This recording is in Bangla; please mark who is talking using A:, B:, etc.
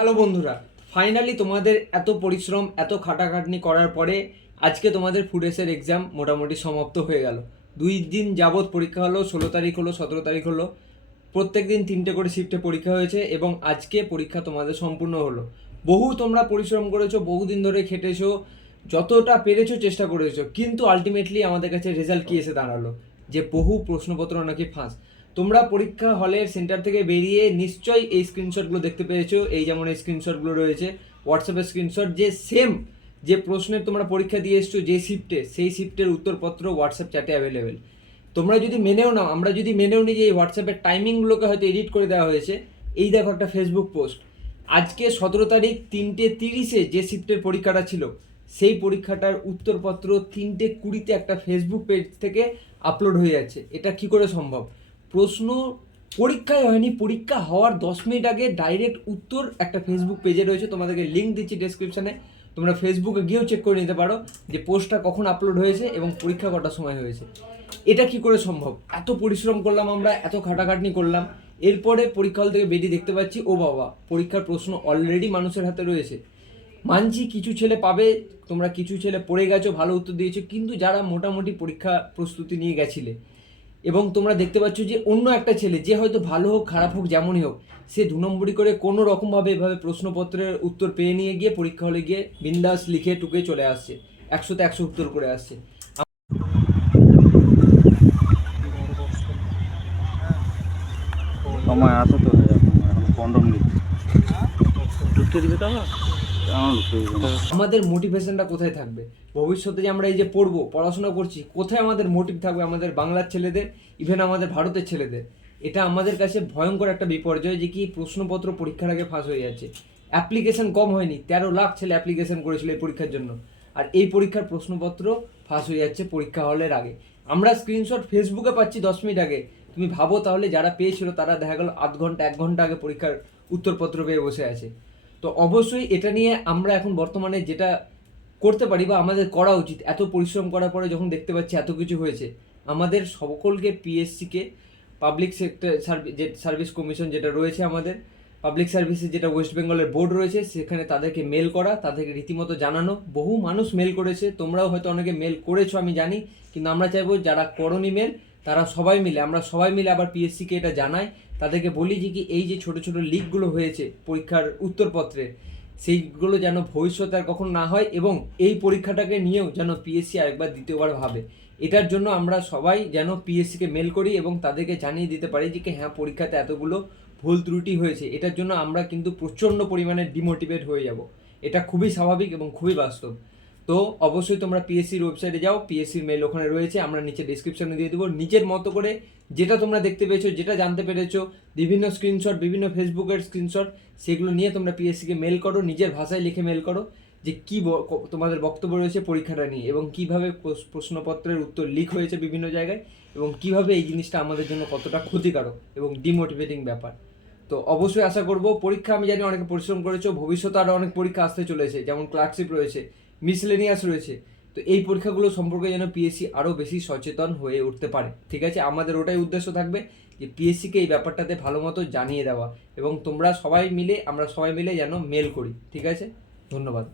A: হ্যালো বন্ধুরা ফাইনালি তোমাদের এত পরিশ্রম, এত খাটাখাটনি করার পরে আজকে তোমাদের ফুডেসের এক্সাম মোটামুটি সমাপ্ত হয়ে গেল। দুই দিন যাবৎ পরীক্ষা হলো, ষোলো তারিখ হলো, সতেরো তারিখ হলো প্রত্যেক দিন তিনটে করে শিফটে পরীক্ষা হয়েছে এবং আজকে পরীক্ষা তোমাদের সম্পূর্ণ হলো। বহু তোমরা পরিশ্রম করেছ বহুদিন ধরে খেটেছো, যতটা পেরেছ চেষ্টা করেছ, কিন্তু আলটিমেটলি আমাদের কাছে রেজাল্ট কি এসে দাঁড়াল? যে বহু প্রশ্নপত্র নাকি ফাঁস। তোমরা পরীক্ষা হলের সেন্টার থেকে বেরিয়ে নিশ্চয়ই এই স্ক্রিনশটগুলো দেখতে পেয়েছ। এই যেমন এই স্ক্রিনশটগুলো রয়েছে হোয়াটসঅ্যাপের স্ক্রিনশট যে সেম যে প্রশ্নের তোমরা পরীক্ষা দিয়ে এসছো, যে শিফটে সেই শিফটের উত্তরপত্র হোয়াটসঅ্যাপ চ্যাটে অ্যাভেলেবেল তোমরা যদি মেনেও নাও, আমরা যদি মেনেও নিই যে এই হোয়াটসঅ্যাপের টাইমিংগুলোকে হয়তো এডিট করে দেওয়া হয়েছে, এই দেখো একটা ফেসবুক পোস্ট আজকে সতেরো তারিখ তিনটে তিরিশে যে শিফটের পরীক্ষাটা ছিল, সেই পরীক্ষাটার উত্তরপত্র তিনটে কুড়িতে একটা ফেসবুক পেজ থেকে আপলোড হয়ে যাচ্ছে। এটা কি করে সম্ভব? প্রশ্ন পরীক্ষায় হয়নি, পরীক্ষা হওয়ার দশ মিনিট আগে ডাইরেক্ট উত্তর একটা ফেসবুক পেজে রয়েছে, তোমাদেরকে লিঙ্ক দিচ্ছি ডেসক্রিপশনে তোমরা ফেসবুকে গিয়েও চেক করে নিতে পারো যে পোস্টটা কখন আপলোড হয়েছে এবং পরীক্ষা কটার সময় হয়েছে। এটা কি করে সম্ভব? এত পরিশ্রম করলাম আমরা, এত খাটাখাটনি করলাম। এরপরে পরীক্ষা হল থেকে বেরিয়ে দেখতে পাচ্ছি, ও বাবা, পরীক্ষার প্রশ্ন অলরেডি মানুষের হাতে রয়েছে। মানছি কিছু ছেলে পাবে, তোমরা কিছু ছেলে পড়ে গেছো, ভালো উত্তর দিয়েছ, কিন্তু যারা মোটামুটি পরীক্ষা প্রস্তুতি নিয়ে গেছিলে এবং তোমরা দেখতে পাচ্ছ যে অন্য একটা ছেলে যে হয়তো ভালো হোক খারাপ হোক যেমনই হোক সে দু নম্বরই করে কোনো রকমভাবে এভাবে প্রশ্নপত্রের উত্তর পেয়ে নিয়ে গিয়ে পরীক্ষা হলে গিয়ে বিন্দাস লিখে টুকে চলে আসছে। একশোতে একশো উত্তর করে আসছে।
B: সময় আছে তো এখন মিনিট। ঢুকতে দিবে তো
A: আমাদের মোটিভেশনটা কোথায় থাকবে? ভবিষ্যতে যে আমরা এই যে পড়ব, পড়াশোনা করছি, কোথায় আমাদের মোটিভ থাকবে আমাদের বাংলার ছেলেদের ইভেন আমাদের ভারতের ছেলেদের? এটা আমাদের কাছে ভয়ঙ্কর একটা বিপর্যয় যে কি প্রশ্নপত্র পরীক্ষার আগে ফাঁস হয়ে যাচ্ছে। অ্যাপ্লিকেশন কম হয়নি, তেরো লাখ ছেলে অ্যাপ্লিকেশন করেছিল এই পরীক্ষার জন্য। আর এই পরীক্ষার প্রশ্নপত্র ফাঁস হয়ে যাচ্ছে পরীক্ষা হলের আগে। আমরা স্ক্রিনশট ফেসবুকে পাচ্ছি দশ মিনিট আগে। তুমি ভাবো তাহলে যারা পেয়েছিল তারা দেখা গেল আধ ঘণ্টা, এক ঘণ্টা আগে পরীক্ষার উত্তরপত্র পেয়ে বসে আছে। তো অবশ্যই এটা নিয়ে আমরা এখন বর্তমানে যেটা করতে পারি বা আমাদের করা উচিত, এত পরিশ্রম করার পরে যখন দেখতে পাচ্ছি এত কিছু হয়েছে, আমাদের সকলকে পিএসসিকে পাবলিক সেক্টর সার্ভিস যে সার্ভিস কমিশন যেটা রয়েছে আমাদের পাবলিক সার্ভিসে যেটা ওয়েস্ট বেঙ্গলের বোর্ড রয়েছে, সেখানে তাদেরকে মেল করা, তাদেরকে রীতিমতো জানানো। বহু মানুষ মেল করেছে, তোমরাও হয়তো অনেকে মেল করেছ, আমি জানি, কিন্তু আমরা চাইব যারা করনি মেল তারা সবাই মিলে, আমরা সবাই মিলে আবার পিএসসিকে এটা জানাই। তাদেরকে বলি যে কি এই যে ছোট ছোট লিকগুলো হয়েছে পরীক্ষার উত্তরপত্রে, সেইগুলো যেন ভবিষ্যতে আর কখন না হয় এবং এই পরীক্ষাটাকে নিয়েও যেন পিএসসি আরেকবার দ্বিতীয়বার ভাবে। এটার জন্য আমরা সবাই যেন পিএসসিকে মেল করি এবং তাদেরকে জানিয়ে দিতে পারি যে কি হ্যাঁ পরীক্ষাতে এতগুলো ভুল ত্রুটি হয়েছে। এটার জন্য আমরা কিন্তু প্রচণ্ড পরিমাণে ডিমোটিভেট হয়ে যাব। এটা খুবই স্বাভাবিক এবং খুবই বাস্তব। তো অবশ্যই তোমরা পিএসসির ওয়েবসাইটে যাও পিএসসির মেল ওখানে রয়েছে, আমরা নিচে ডিসক্রিপশনে দিয়ে দেবো। নিজের মতো করে যেটা তোমরা দেখতে পেয়েছ, যেটা জানতে পেরেছ, বিভিন্ন স্ক্রিনশট বিভিন্ন ফেসবুকের স্ক্রিনশট সেগুলো নিয়ে তোমরা পিএসসিকে মেল করো, নিজের ভাষায় লিখে মেল করো যে কী তোমাদের বক্তব্য রয়েছে পরীক্ষাটা নিয়ে এবং কীভাবে প্রশ্নপত্রের উত্তর লিক হয়েছে বিভিন্ন জায়গায় এবং কীভাবে এই জিনিসটা আমাদের জন্য কতটা ক্ষতিকারক এবং ডিমোটিভেটিং ব্যাপার। তো অবশ্যই আশা করব, পরীক্ষা আমি জানি অনেকে পরিশ্রম করেছ, ভবিষ্যতে আরও অনেক পরীক্ষা আসতে চলেছে, যেমন ক্লার্কশিপ রয়েছে। মিসলেনিয়াস রয়েছে। তো এই পরীক্ষাগুলো সম্পর্কে যেন পিএসসি আরও বেশি সচেতন হয়ে উঠতে পারে। ঠিক আছে? আমাদের ওটাই উদ্দেশ্য থাকবে যে পিএসসিকে এই ব্যাপারটাতে ভালো মতো জানিয়ে দেওয়া। এবং তোমরা সবাই মিলে, আমরা সবাই মিলে যেন মেল করি। ঠিক আছে? ধন্যবাদ।